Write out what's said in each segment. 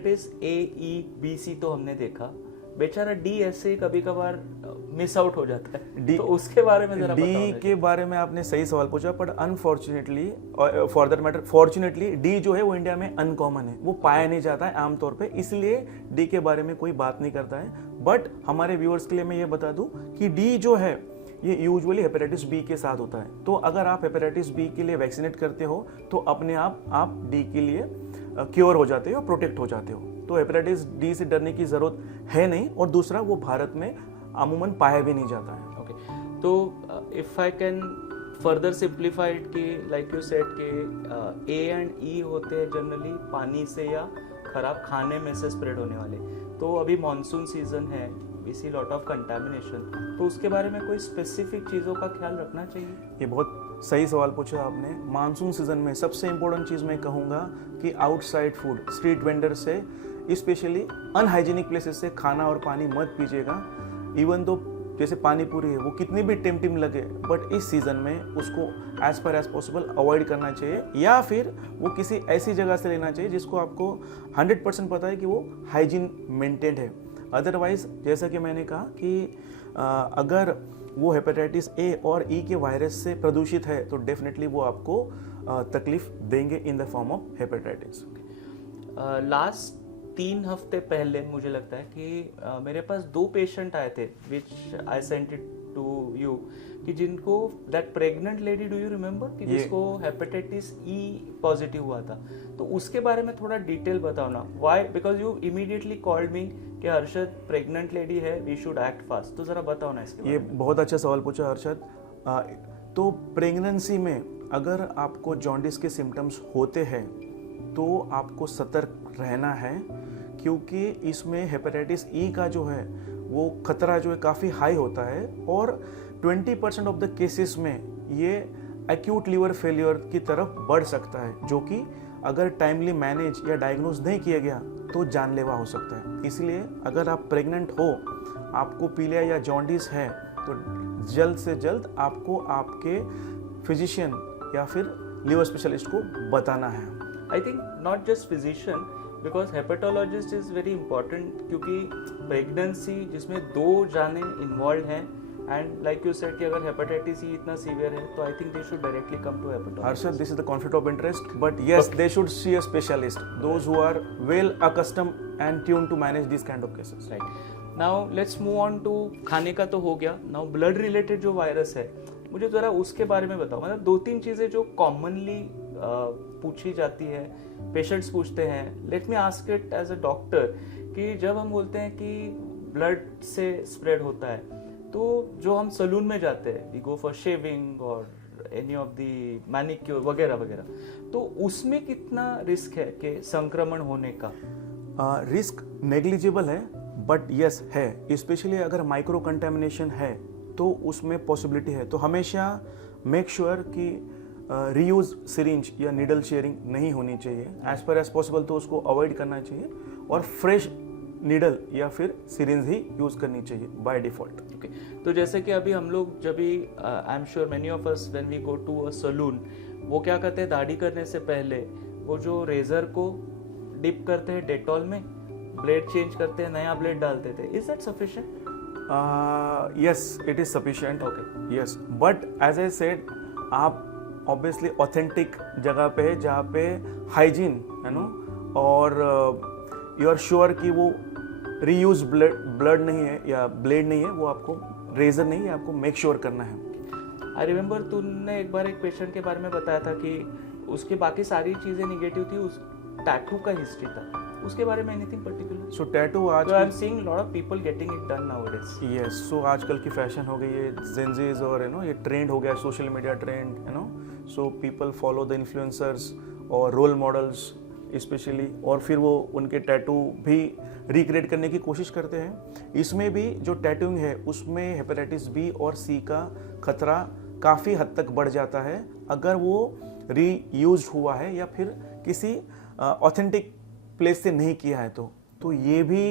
Hepatitis A, E, B, सी तो हमने देखा, बेचारा डी ऐसे कभी कभार मिस आउट हो जाता है, तो उसके बारे में जरा बताओ। डी के बारे में आपने सही सवाल पूछा, पर unfortunately for that matter fortunately D जो है वो इंडिया में अनकॉमन है, वो पाया नहीं जाता है आमतौर पे, इसलिए डी के बारे में कोई बात नहीं करता है। बट हमारे व्यूअर्स के लिए मैं ये बता दूं कि डी जो है ये यूजुअली हेपेटाइटिस बी के साथ होता है। तो अगर आप हेपेटाइटिस बी के लिए वैक्सीनेट करते हो तो अपने आप डी के लिए क्योर हो जाते हो, प्रोटेक्ट हो जाते हो। तो हेपेटाइटिस डी से डरने की ज़रूरत है नहीं, और दूसरा वो भारत में अमूमन पाया भी नहीं जाता है। ओके, तो if I can further simplify it कि लाइक यू सेड कि ए एंड ई होते हैं जनरली पानी से या खराब खाने में से स्प्रेड होने वाले। तो अभी मॉनसून सीजन है, we see lot of contamination, तो उसके बारे में कोई स्पेसिफिक चीज़ों का ख्याल रखना चाहिए? ये बहुत सही सवाल पूछा आपने। मानसून सीजन में सबसे इम्पोर्टेंट चीज़ मैं कहूँगा कि आउटसाइड फूड, स्ट्रीट वेंडर से, स्पेशली अनहाइजीनिक प्लेसेस से खाना और पानी मत पीजिएगा। इवन तो जैसे पानी पूरी है वो कितनी भी टेम्पटिंग लगे, बट इस सीज़न में उसको as per as possible avoid करना चाहिए, या फिर वो किसी ऐसी जगह से लेना चाहिए जिसको आपको 100% पता है कि वो हाइजीन मेंटेन्ड है। अदरवाइज जैसा कि मैंने कहा कि अगर वो हेपेटाइटिस ए और ई के वायरस से प्रदूषित है तो डेफिनेटली वो आपको तकलीफ देंगे in the form of hepatitis. Last 3 हफ्ते पहले मुझे लगता है कि मेरे पास 2 पेशेंट आए थे which I sent it to you, कि जिनको that pregnant lady, do you remember, कि जिसको हेपेटाइटिस ई पॉजिटिव हुआ था। तो उसके बारे में थोड़ा डिटेल बताओ ना। Why, because you immediately called me कि हर्षद प्रेग्नेंट लेडी है, वी शुड एक्ट फास्ट। तो जरा बताओ ना इसके बारे में। ये बहुत अच्छा सवाल पूछा हर्षद। तो प्रेगनेंसी में अगर आपको जॉन्डिस के सिम्टम्स होते हैं तो आपको सतर्क रहना है, क्योंकि इसमें हेपेटाइटिस ई का जो है वो खतरा जो है काफ़ी हाई होता है, और 20% ऑफ द केसेस में ये एक्यूट लीवर फेलियर की तरफ बढ़ सकता है, जो कि अगर टाइमली मैनेज या डायग्नोज नहीं किया गया तो जानलेवा हो सकता है। इसलिए अगर आप प्रेग्नेंट हो, आपको पीलिया या जॉन्डिस है, तो जल्द से जल्द आपको आपके फिजिशियन या फिर लीवर स्पेशलिस्ट को बताना है। I think not just physician, because hepatologist is very important, क्योंकि प्रेगनेंसी जिसमें 2 जाने इन्वॉल्व हैं, एंड लाइक यू सेड कि अगर हेपेटाइटिस ई इतना सीवियर है तो I think they should directly come to hepatologist. Harshad, this is the conflict of interest, but yes, they should see a specialist, those who are well accustomed and tuned to manage these kind of cases. Right. Now let's move on to खाने का तो हो गया। Now blood related जो virus है, मुझे जरा उसके बारे में बताओ। मतलब 2-3 चीज़ें जो कॉमनली पूछी जाती है, पेशेंट्स पूछते हैं। Let me ask it as a doctor, कि जब हम बोलते हैं कि ब्लड से स्प्रेड होता है, तो जो हम सलून में जाते हैं, वी गो फॉर शेविंग और एनी ऑफ दी मैनिक्योर वगैरह वगैरह, तो उसमें कितना रिस्क है कि संक्रमण होने का? रिस्क नेग्लिजिबल है, बट यस है। स्पेशली अगर माइक्रो कंटेमिनेशन है तो उसमें पॉसिबिलिटी है। तो हमेशा मेक श्योर कि रीयूज सिरिंज या नीडल शेयरिंग नहीं होनी चाहिए। एज पर एज पॉसिबल तो उसको अवॉइड करना चाहिए, और फ्रेश नीडल या फिर सिरिंज ही यूज़ करनी चाहिए बाय डिफ़ॉल्ट। ओके, तो जैसे कि अभी हम लोग जब भी I am sure many of us when we go to a salon, वो क्या करते हैं, दाढ़ी करने से पहले वो जो रेजर को डिप करते हैं डेटॉल में, ब्लेड चेंज करते हैं, नया ब्लेड डालते थे। Is that sufficient? Yes, it is sufficient. Okay, yes, but as I said, आप ऑब्वियसली ऑथेंटिक जगह पे है जहाँ पे हाइजीन है नो, और यू आर श्योर कि वो रीयूज ब्लड नहीं है या ब्लेड नहीं है, वो आपको रेजर नहीं है, आपको मेक श्योर करना है। आई रिमेम्बर तुमने एक बार एक पेशेंट के बारे में बताया था कि उसकी बाकी सारी चीज़ें निगेटिव थी, उस टैटू का हिस्ट्री था, उसके बारे में एनीथिंग पर्टिकुलर? सो टैटू आज I am seeing lot of people getting it done nowadays. Yes, so आजकल की फैशन हो गई है, जेंजीज, और ये ट्रेंड हो गया, social media trend, so people follow the influencers और रोल मॉडल्स स्पेशली, और फिर वो उनके टैटू भी रिक्रिएट करने की कोशिश करते हैं। इसमें भी जो टैटूइंग है उसमें हेपेटाइटिस बी और सी का खतरा काफ़ी हद तक बढ़ जाता है अगर वो रीयूज हुआ है या फिर किसी ऑथेंटिक प्लेस से नहीं किया है। तो ये भी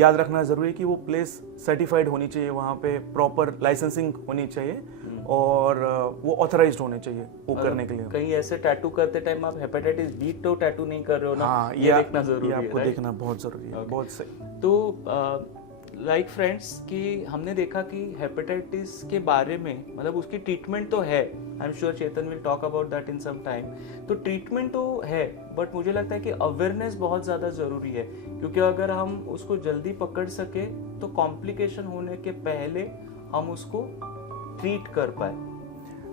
याद रखना ज़रूरी है कि वो प्लेस सर्टिफाइड होनी चाहिए, वहाँ पे प्रॉपर लाइसेंसिंग होनी चाहिए, और वो ऑथराइज्ड होने चाहिए वो करने के लिए। कहीं ऐसे टैटू करते टाइम आप हेपेटाइटिस बी तो टैटू नहीं कर रहे हो ना, हाँ, ये देखना जरूरी है, आपको right? देखना बहुत जरूरी है। बहुत सही। तो लाइक फ्रेंड्स कि हमने देखा कि हेपेटाइटिस के बारे में मतलब उसकी ट्रीटमेंट तो है, I am sure Chetan will talk about that in some time. तो ट्रीटमेंट तो है, बट मुझे लगता है कि अवेयरनेस बहुत ज़्यादा ज़रूरी है, क्योंकि अगर हम उसको जल्दी पकड़ सके तो कॉम्प्लिकेशन होने के पहले हम उसको ट्रीट कर पाए।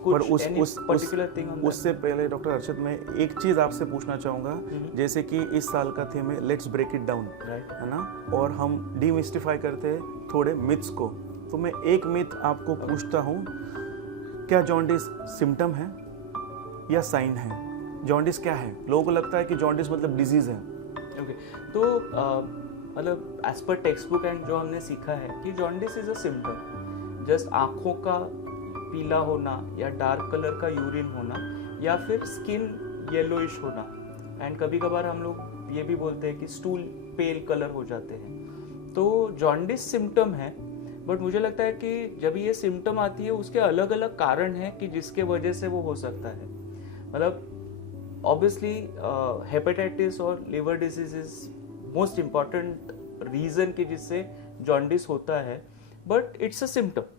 पर कुछ पर्टिकुलर थिंग उससे पहले डॉक्टर अर्षद मैं एक चीज आपसे पूछना चाहूंगा, जैसे कि इस साल का थीम है लेट्स ब्रेक इट डाउन, है ना, और हम डीमिस्टिफाई करते हैं थोड़े मिथ्स को। तो मैं एक मिथ आपको पूछता हूँ, क्या जॉन्डिस सिम्टम है या साइन है? जॉन्डिस क्या है? लोगों को लगता है कि जॉन्डिस मतलब डिजीज है। ओके, तो मतलब as per text book and जो हमने सीखा है कि jaundice is a symptom, just आँखों का पीला होना या डार्क कलर का यूरिन होना या फिर स्किन येलोइश होना, एंड कभी कभार हम लोग ये भी बोलते हैं कि स्टूल पेल कलर हो जाते हैं। तो जॉन्डिस सिम्टम है, बट मुझे लगता है कि जब ये सिम्टम आती है उसके अलग अलग कारण हैं कि जिसके वजह से वो हो सकता है। मतलब ऑब्वियसली हेपेटाइटिस और liver disease is most important reason कि जिससे जॉन्डिस होता है, बट इट्स अ सिम्टम।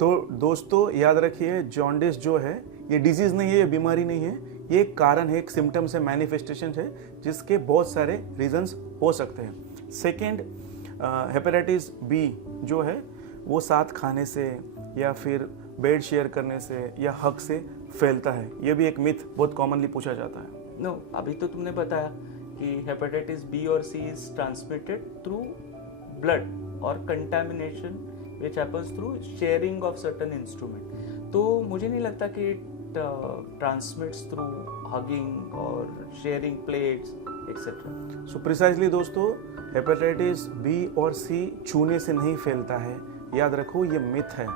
तो दोस्तों याद रखिए, जॉन्डिस जो है ये डिजीज नहीं है, ये बीमारी नहीं है, ये एक कारण है, एक सिम्टम्स है, मैनिफेस्टेशन है, जिसके बहुत सारे रीजंस हो सकते हैं। सेकेंड, हेपेटाइटिस बी जो है वो साथ खाने से या फिर बेड शेयर करने से या हग से फैलता है। ये भी एक मिथ बहुत कॉमनली पूछा जाता है। नो, अभी तो तुमने बताया कि हेपेटाइटिस बी और सी इज ट्रांसमिटेड थ्रू ब्लड और contamination which happens through sharing of certain instrument. तो मुझे नहीं लगता कि it transmits through hugging or sharing plates etc. So precisely दोस्तों, हेपेटाइटिस बी और सी छूने से नहीं फैलता है, याद रखो ये मिथ है।